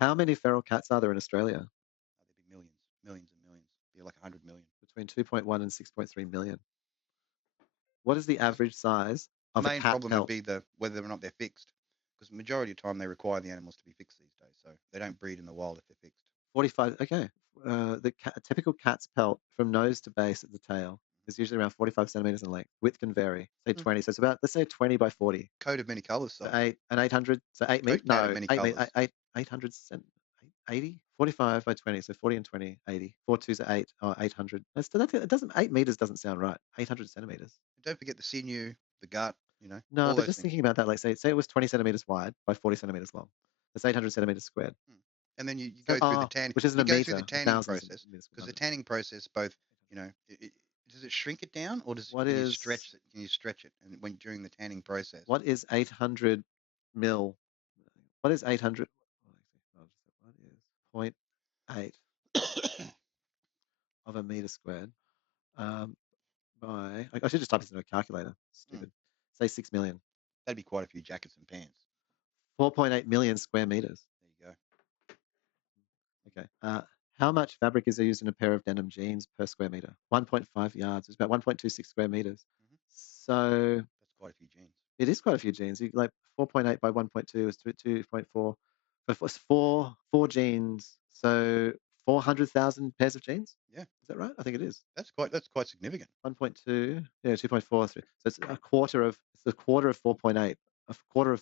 How many feral cats are there in Australia? There'd be millions, millions and millions. Be like 100 million. Between 2.1 and 6.3 million. What is the Because average size the of a main cat problem would pelt? be whether or not they're fixed. Because the majority of the time they require the animals to be fixed these days, so they don't breed in the wild if they're fixed. 45. Okay. A typical cat's pelt from nose to base at the tail is usually around 45 centimeters in length. Width can vary. Say Hmm. 20. So it's about, let's say 20 by 40. Coat of many colours So size. 800. So 8 meter. Cat of No, many 8 meter. colours. 800 80. 45 by 20. So 40 and 20, 80. 4 twos are 8. Oh, 800. It doesn't, 8 meters doesn't sound right. 800 centimeters. And don't forget the sinew, the gut, No, all but those just things. thinking about that, like say it was 20 centimeters wide by 40 centimeters long. That's 800 centimeters squared. Hmm. And then you So, go through the tan. which isn't You a go through meter. the A tanning thousand process meters per because the 100. tanning process both, does it shrink it down or What can you is stretch it? Can you stretch it? And when during the tanning process, what is 800 mil? What is 800? What is point 0.8 of a meter squared? Um, I should just type this into a calculator. hmm, Stupid. Say 6 million. that'd be quite a few jackets and pants. 4.8 million square meters. There you go. Okay. How much fabric is used in a pair of denim jeans per square meter? 1.5 yards. It's about 1.26 square meters. Hmm. So That's quite a few jeans. it is quite a few jeans. You like 4.8 by 1.2 is 2.4. But for four jeans, so 400,000 pairs of jeans. Yeah, Is that right? I think it is. that's quite significant. 1.2, yeah, 2.43. So it's a quarter of 4.8. A quarter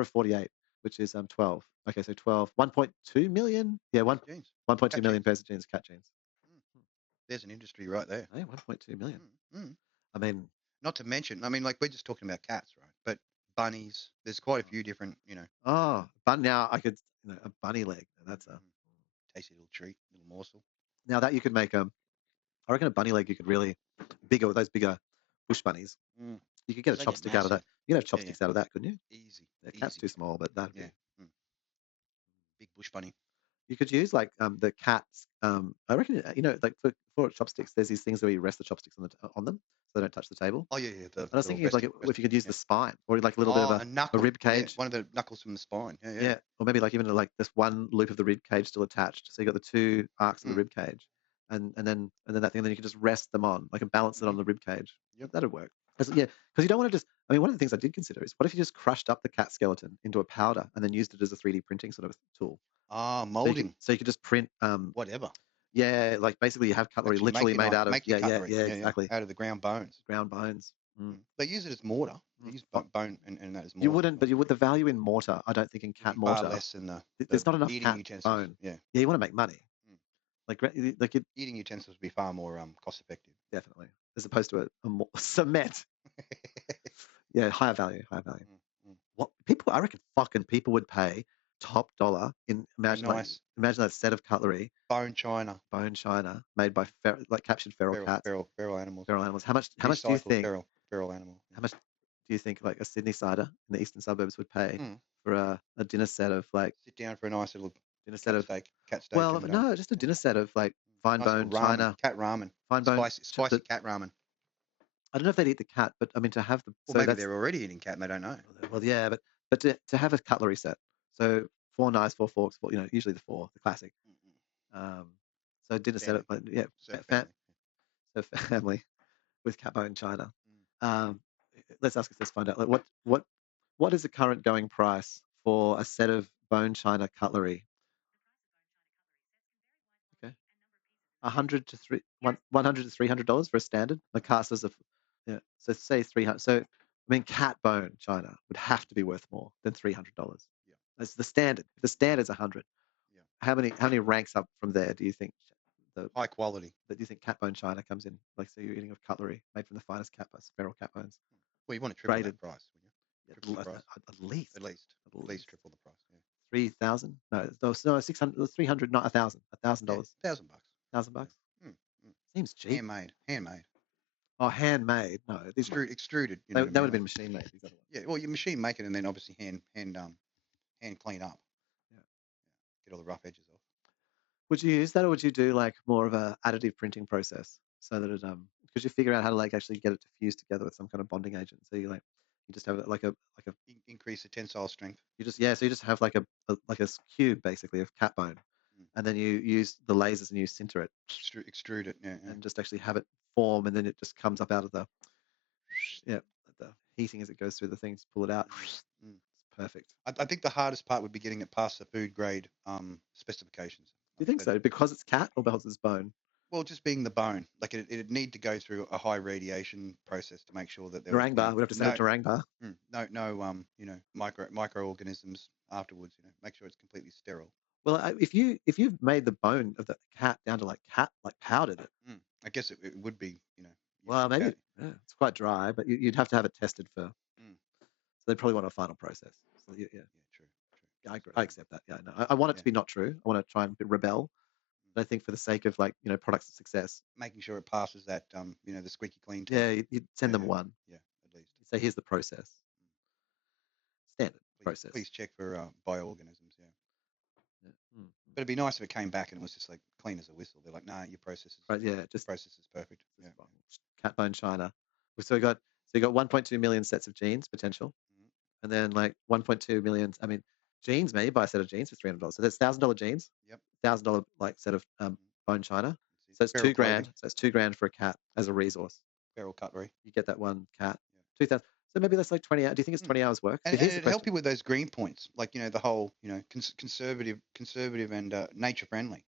of 48, which is 12. Okay, so 12, 1.2 million. Yeah, Pairs of jeans, 1.2 cat million jeans. pairs of jeans, cat jeans. Mm. There's an industry right there. Hey, 1.2 million. Mm. Mm. I mean, Not to mention, I mean, like we're just talking about cats, right? But bunnies, there's quite a few different. but now I could, a bunny leg. That's a Mm. Tasty little treat, little morsel. now that you could make I reckon a bunny leg you could really bigger with those bigger bush bunnies. Mm. You could get a Because they get chopstick out of that. massive. You could have Yeah, yeah. chopsticks out of that, couldn't you? Easy, The cat's easy. too small, but that'd Yeah. be. Mm. Big bush bunny. You could use like the cats. I reckon like for chopsticks, there's these things where you rest the chopsticks on them so they don't touch the table. Oh yeah, yeah. And The I was little thinking of like if resting. you could use Yeah. the spine or like a little bit of Oh, a, a a knuckle. rib Yeah, cage. one of the knuckles from the spine. Yeah, yeah. Yeah, or maybe like even like this one loop of the rib cage still attached. So you got the two arcs of the Mm. rib cage, and then that thing, and then you can just rest them on, like and balance it Mm-hmm. on the rib cage. Yep. That'd work. Yeah, because you don't want to just. I mean, one of the things I did consider is what if you just crushed up the cat skeleton into a powder and then used it as a 3D printing sort of tool. Ah, So you could molding. so you could just print Whatever. yeah, like basically you have cutlery Actually, literally made out of make your yeah cutlery. Yeah, yeah. exactly Out of the ground bones. ground bones. Mm. Mm. They use it as mortar. They Mm. use But bone and that as you mortar. wouldn't, but you would the value in mortar. I don't think in Would cat be far mortar. less than the There's not enough eating cat utensils. bone. Yeah. Yeah, you want to make money. Mm. Like it Eating utensils would be far more cost effective. definitely as opposed to cement. Yeah, higher value, higher value. Mm, mm. What people, I reckon, fucking people would pay top dollar in A nice imagine that set of cutlery, bone china, bone china made by like captured feral cats, feral animals, feral animals. How much do you recycled think? feral animal. How much do you think like a Sydney cider in the eastern suburbs would pay Mm. for a dinner set of like Sit down for a nice little dinner set of cat steak, well and no just a dinner set of like fine nice little bone ramen, china, cat ramen, fine bone. spicy cat ramen. I don't know if they'd eat the cat, but I mean to have the Or so maybe that's they're already eating cat and they don't know. well yeah, but to have a cutlery set, so four knives, four forks, usually the classic. Mm-mm. Um, so dinner set Family, up, yeah, surf family. so family with cat bone china. Mm. Um, let's ask us this, find out like what is the current going price for a set of bone china cutlery? Okay, 100 to $300 for a standard. Like casters of, yeah. So say 300. So I mean, cat bone china would have to be worth more than $300. Yeah, That's the standard. If the standard's 100, yeah. how many ranks up from there do you think the High quality. that you think cat bone china comes in? Like, so you're eating of cutlery made from the finest feral cat bones, Well, you want to triple graded that price, would you? Triple yeah, the price. at least, At least. at At least least triple the price. Yeah. 3,000. No, 600, 300, not $1,000, Yeah. $1,000. $1,000 Yeah. Mm, mm. seems cheap. Handmade. Handmade. Oh, handmade. No, these Extruded. You know they what I would mean? have Like, been machine made. These other ones. yeah. Well, you machine make it and then obviously hand clean up. Yeah. Get all the rough edges off. Would you use that, or would you do like more of a additive printing process so that could you figure out how to like actually get it to fuse together with some kind of bonding agent? So you like You just have it like a Increase the tensile strength. you just so you just have like a cube basically of cat bone, Mm. and then you use the lasers and you sinter it Extrude it. Yeah, yeah. and just actually have it form, and then it just comes up out of yeah the heating as it goes through the things, pull it out. Mm, mm. It's perfect. I think the hardest part would be getting it past the food grade specifications. Do you think That, so? Because it's cat or because it's bone? well, just being the bone, like it'd need to go through a high radiation process to make sure that there was, Meringue bar. We have to send it to meringue bar. no, microorganisms afterwards. Make sure it's completely sterile. Well, if you've made the bone of the cat down to like powdered it, I guess it would be, well, using maybe cat. it's quite dry, but you'd have to have it tested for. Mm, So they probably want a final process. So yeah, yeah, true, true. I, That's agree. what I accept that. Yeah, no, I want it yeah, to be not true. I want to try and rebel. But I think for the sake of like products of success, making sure it passes that, the squeaky clean test. yeah, you'd send Yeah, them yeah, one. yeah, at least. You'd say here's the process, standard process. Please check for bioorganisms. Yeah. Yeah. Mm. But it'd be nice if it came back and it was just like clean as a whistle. They're like, nah, Right, yeah, your just process is perfect. Yeah. cat bone china. So you got 1.2 million sets of genes potential, Mhm. and then like 1.2 million. I mean, genes. Maybe buy a set of genes for $300. So that's $1,000 genes, Yep. $1,000 like set of bone china. See, So it's feral 2 grand. clothing, So it's 2 grand for a cat as a resource. feral cutlery. You get that one cat. Yeah. 2,000. So maybe that's like 20 hours. Do you think it's Mm. 20 hours work? And, So and here's the it'd help question. you with those green points, like the whole conservative and nature friendly.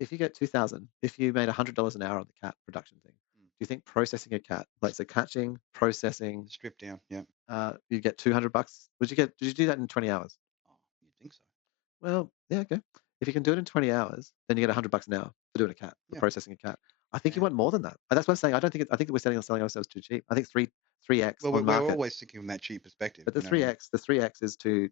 If you get 2,000, if you made $100 an hour on the cat production thing, Mm. do you think processing a cat, like so catching, processing, Strip down. Yeah. you get $200? Did you do that in 20 hours? Oh, you'd think so. Well, yeah, okay. If you can do it in 20 hours, then you get $100 an hour for doing a cat, for Yeah. processing a cat. I think you Yeah. want more than that. That's what I'm saying. I think that we're selling ourselves too cheap. I think 3x Well, on we're market, always thinking from that cheap perspective. but the 3x is too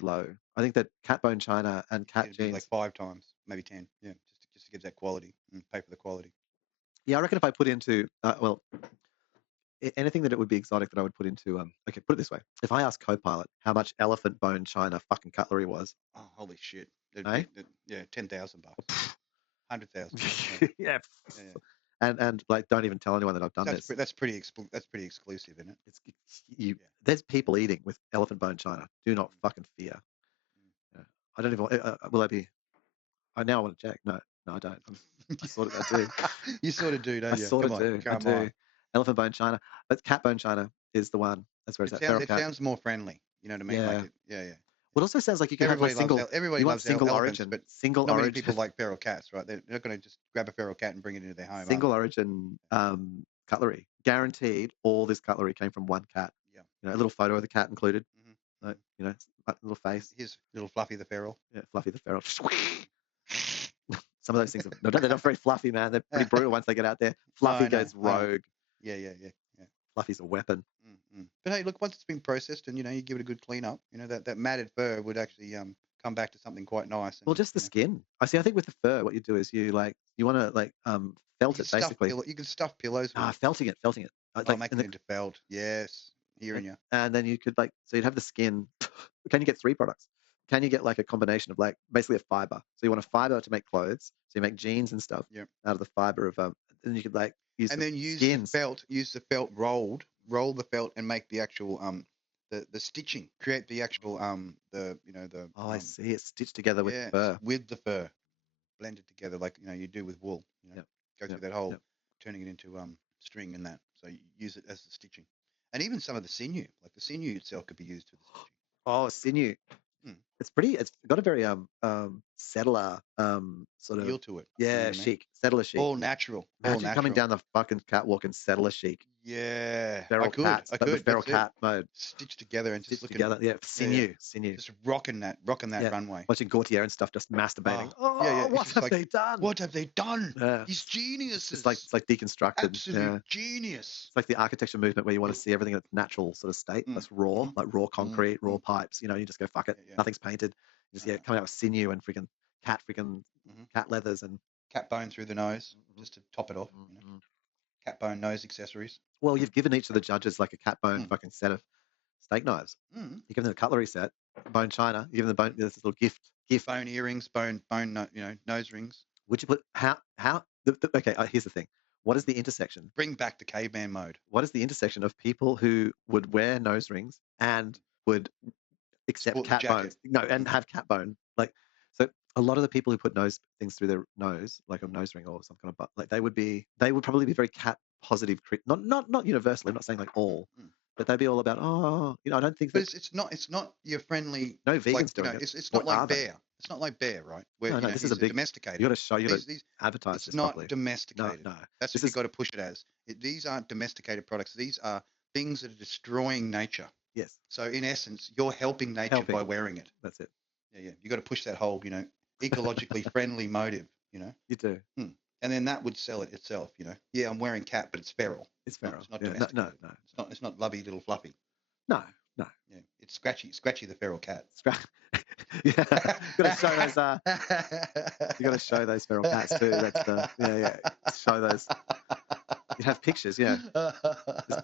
low. I think that cat bone china and cat It'd be like genes. 5 times, maybe 10. Yeah, just to get that quality and pay for the quality. Yeah, I reckon if I put into anything that it would be exotic that I would put into okay, put it this way. If I asked Copilot how much elephant bone china fucking cutlery was, Oh, holy shit! eh? Yeah, $10,000, 100,000. Yeah. Yeah, yeah. And like don't even tell anyone that I've done So this. that's pretty exclusive, isn't it? You Yeah. there's people eating with elephant bone china. Do not fucking fear. Yeah. I don't even will I be I now want to check. No, I don't. I sort of I do. You sort of do, I don't you? sort Come of on, do. I come do. on. Elephant bone china. But cat bone china is the one. That's where it's at. Feral It cat. sounds more friendly. You know what I mean? Yeah. Like it. Yeah, yeah. Well, it also sounds like you can have like Everybody you want loves single elephants, origin, but single not many origin, people like feral cats, right? They're not going to just grab a feral cat and bring it into their home, are single they? origin cutlery. Guaranteed, all this cutlery came from one cat. Yeah. A little photo of the cat included. Mm-hmm. Like, little face. Here's little Fluffy the feral. Yeah, Fluffy the feral. Some of those things, they're not very fluffy, man. They're pretty brutal once they get out there. Fluffy I know. goes rogue. Yeah, yeah, yeah. Fluffy's a weapon. Mm-hmm. But hey, look, once it's been processed and you give it a good clean up, that matted fur would actually come back to something quite nice. Well, just the skin. I think with the fur, what you do is you want to felt it basically. You can stuff pillows with it. Felting it. Make it into felt. Yes, hearing you. And then you could so you'd have the skin. Can you get 3 products? Can you get like a combination of basically a fiber? So you want a fiber to make clothes. So you make jeans and stuff out of the fiber of and you could use and then use skins. the felt roll the felt and make the actual the stitching. Create the actual I see it's stitched together with fur. With the fur, blended together like you do with wool. Go through that whole turning it into string and that. So you use it as the stitching, and even some of the sinew, like the sinew itself, could be used for the stitching. Oh, sinew. It's got a very settler sort of feel to it. Yeah, chic, settler chic. All natural. Imagine coming down the fucking catwalk in settler chic. Yeah, feral I could. cats, but with feral cat mode. Stitched together and Stitched together. Yeah, sinew. Just rocking that runway. Watching Gautier and stuff, just masturbating. What have they done? What have they done? Yeah. These geniuses. It's like deconstructed. Absolute genius. It's like the architecture movement where you want to see everything in its natural sort of state. That's raw, like raw concrete, raw pipes. You just go fuck it. Nothing's painted. Just coming out with sinew and freaking cat leathers and cat bone through the nose just to top it off. Cat bone nose accessories. Well, you've given each of the judges like a cat bone fucking set of steak knives. You give them the cutlery set, bone china. You give them the bone, this little gift. Bone earrings, bone, nose rings. Would you put okay? Here's the thing. What is the intersection? Bring back the caveman mode. What is the intersection of people who would wear nose rings and would accept Sport the cat jacket. bones? No, and have cat bone. Like, so a lot of the people who put nose things through their nose, like a nose ring or some kind of, like they would probably be very cat positive. Not universally. I'm not saying like all, but they'd be all about, I don't think But that. it's not your friendly. No Like, vegans doing it. it's Or not like are they? bear. It's not like bear, right? Where No, no, this is a he's big. domesticated. You got to show. You got to These, advertise it's this not properly. domesticated. No. That's what you've got to push it as. These aren't domesticated products. These are things that are destroying nature. Yes. So in essence, you're helping nature by wearing it. That's it. Yeah. You got to push that whole, ecologically friendly motive. You do. And then that would sell it itself. Yeah, I'm wearing cat, but it's feral. It's feral. It's not Yeah, domesticated. No. It's not lovey little fluffy. No. Yeah, it's Scratchy the feral cat. Yeah, got to show those. You got to show those feral cats too. That's show those. You have pictures, just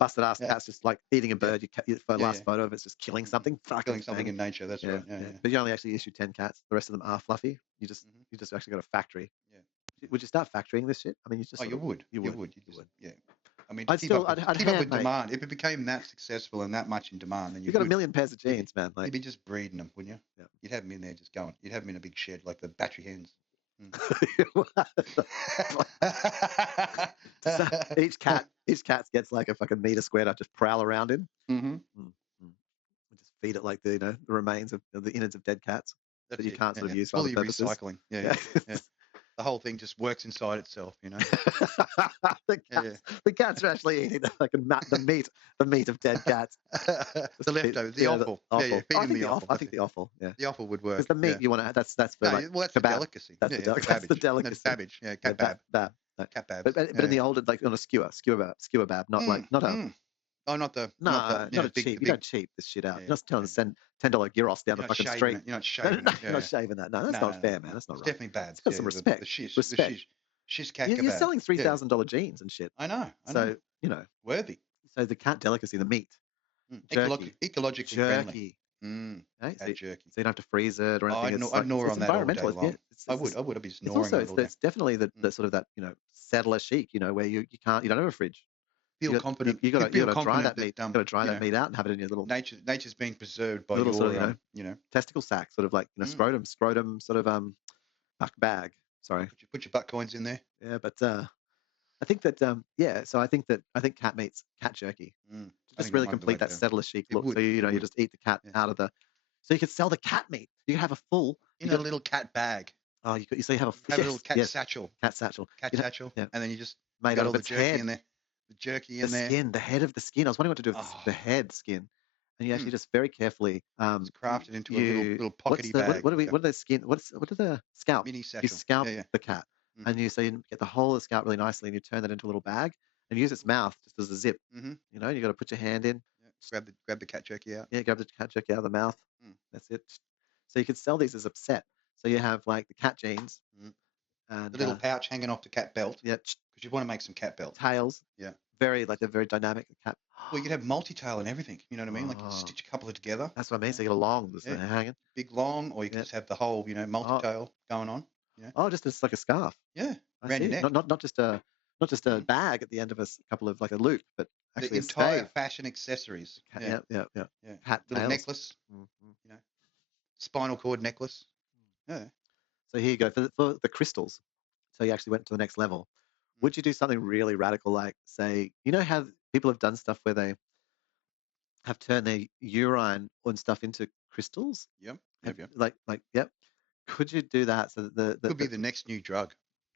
busted ass cats just like eating a bird. Last photo of it's just killing something. Killing something in nature. That's right. Yeah. But you only actually issue 10 cats. The rest of them are fluffy. You just actually got a factory. Yeah. Would you start factoring this shit? I mean, you just. You would. You would. Yeah. I mean, I'd keep up with mate. demand. If it became that successful and that much in demand, then you got a million pairs of jeans, man. Like, you'd be just breeding them, wouldn't you? Yeah. You'd have them in there just going. You'd have them in a big shed like the battery hens. each cat gets like a fucking meter square to just prowl around in. Just feed it like the remains of the innards of dead cats that you can't sort of use for other purposes. Recycling. Yeah. The whole thing just works inside itself, The cats are actually eating the meat of dead cats. The leftovers, the offal. Yeah, feed them the offal. I think the offal. Yeah, the offal would work. Because the meat you want to. That's for that's the delicacy. That's the delicacy. That's babbage. Yeah, cat bab. Cat bab. But in the older, like on a skewer bab, not a. Oh, not a cheap. You don't cheap this shit out. You're not telling them to send $10 gyros down the fucking street. You're not shaving it. You're not shaving that. No, that's not fair, man. That's not right. Definitely bad. It's got some respect. Respect. Shish cat kebab. You're selling $3,000 jeans and shit. I know. So worthy. So the cat delicacy, the meat, jerky, ecologically friendly. Okay? Jerky. So you don't have to freeze it or anything. I'd gnaw on that all day long. I would. I'd be snoring. It's definitely the sort of that settler chic. Where you don't have a fridge. Feel confident. You got to dry that meat. You got to dry that meat out and have it in your little. Nature's being preserved by little your, sort of, testicle sack, sort of like scrotum sort of buck bag. Sorry. Put your butt coins in there. Yeah, but I think that So I think cat meat's cat jerky. Just really complete that settler chic look. So you just eat the cat out of the. So you could sell the cat meat. You could have a full in a little cat bag. Oh, you have a little cat satchel. Cat satchel. Yeah. And then you just made got out all of the jerky in there. The jerky in there. The head of the skin. I was wondering what to do with the head skin. And you actually just very carefully it's crafted into a little pockety bag. What are the skin? What are the scalp? Mini satchel. You scalp the cat, and you get the whole of the scalp really nicely, and you turn that into a little bag, and use its mouth just as a zip. You got to put your hand in. Yeah. Grab the cat jerky out. Yeah, grab the cat jerky out of the mouth. That's it. So you could sell these as a set. So you have like the cat jeans. And the little pouch hanging off the cat belt. Yeah. Because you want to make some cat belts. Tails. Yeah. They're very dynamic. Cat. Well, you could have multi-tail and everything. You know what I mean? Like you can stitch a couple of together. That's what I mean. So you get a long, hanging. Big long, or you can just have the whole, multi-tail going on. Oh, just as like a scarf. Yeah. Around your neck. Not just a bag at the end of a couple of like a loop, but actually the entire fashion accessories. Yeah. Hat little necklace. Spinal cord necklace. Yeah. So here you go for the crystals. So you actually went to the next level. Would you do something really radical, like say, how people have done stuff where they have turned their urine and stuff into crystals? Yep. Yep. Could you do that? So that could be the next new drug.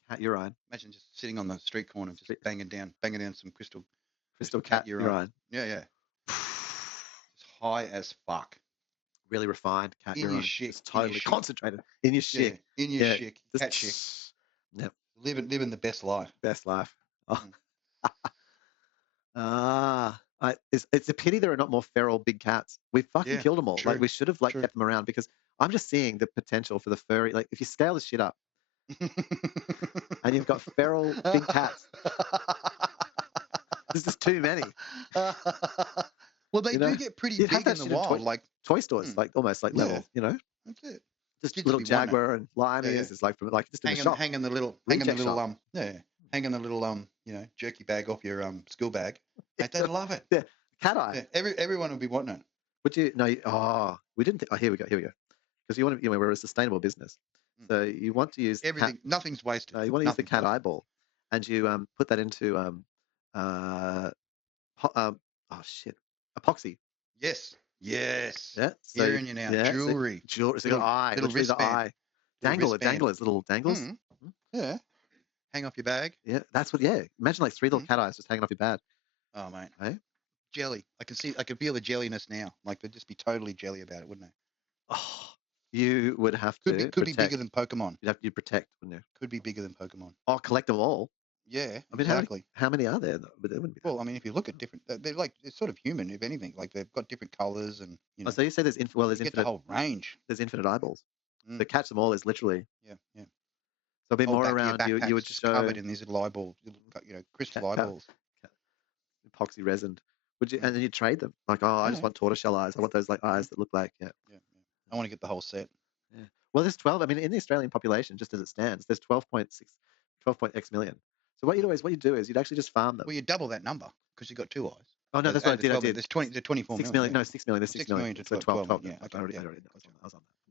Cat urine. Imagine just sitting on the street corner, just banging down some crystal cat urine. Yeah. It's high as fuck. Really refined cat urine. Your shit. It's totally concentrated in your shit. Yeah, in your shit. Cat shit. Yep. Living the best life. Best life. Oh. It's a pity there are not more feral big cats. We fucking killed them all. True. Like we should have kept them around, because I'm just seeing the potential for the furry. Like if you scale this shit up, and you've got feral big cats, there's just too many. Well, they do get pretty big in the wild, like toy stores, like almost like level. That's it. Just little jaguar and limeys is like from just in the shop. hanging the little jerky bag off your school bag. Mate, they'd love it. Yeah, cat eye. Yeah, everyone would be wanting it. Would you? No. We didn't. Here we go. Because you want to. We're a sustainable business, so you want to use everything. Nothing's wasted. You want to use the cat eyeball, and you put that into epoxy. Yes. Yeah. So, hearing you now. Jewelry. So the eye. Little Literally the eye. Danglers. Little dangles. Yeah. Hang off your bag. Yeah. That's what. Yeah. Imagine like 3 little cat eyes just hanging off your bag. Oh mate. Hey? Jelly. I can feel the jelliness now. Like they'd just be totally jelly about it, wouldn't they? Oh, you would have to. Could be bigger than Pokemon. You'd protect, wouldn't you? Could be bigger than Pokemon. Oh, collect them all. Yeah, I mean, exactly. How many are there? But there wouldn't be. Well, I mean, if you look at different, they're sort of human, if anything. Like they've got different colors and. So you say there's infinite. Get the whole range. There's infinite eyeballs. So catch them all is literally. Yeah. So a bit more around. You would just covered in these little eyeballs, crystal eyeballs. Epoxy resin. Would you? And then you trade them. Like, I just want tortoiseshell eyes. I want those like eyes that look like. Yeah. I want to get the whole set. Yeah. Well, there's 12. I mean, in the Australian population, just as it stands, there's 12.x million. So what you do is you'd actually just farm them. Well, you double that number because you got 2 eyes. Oh no, that's what I did. There's 24 6 million. No, 6 million. There's 6 6 million. to So 12 12. million. I was on that.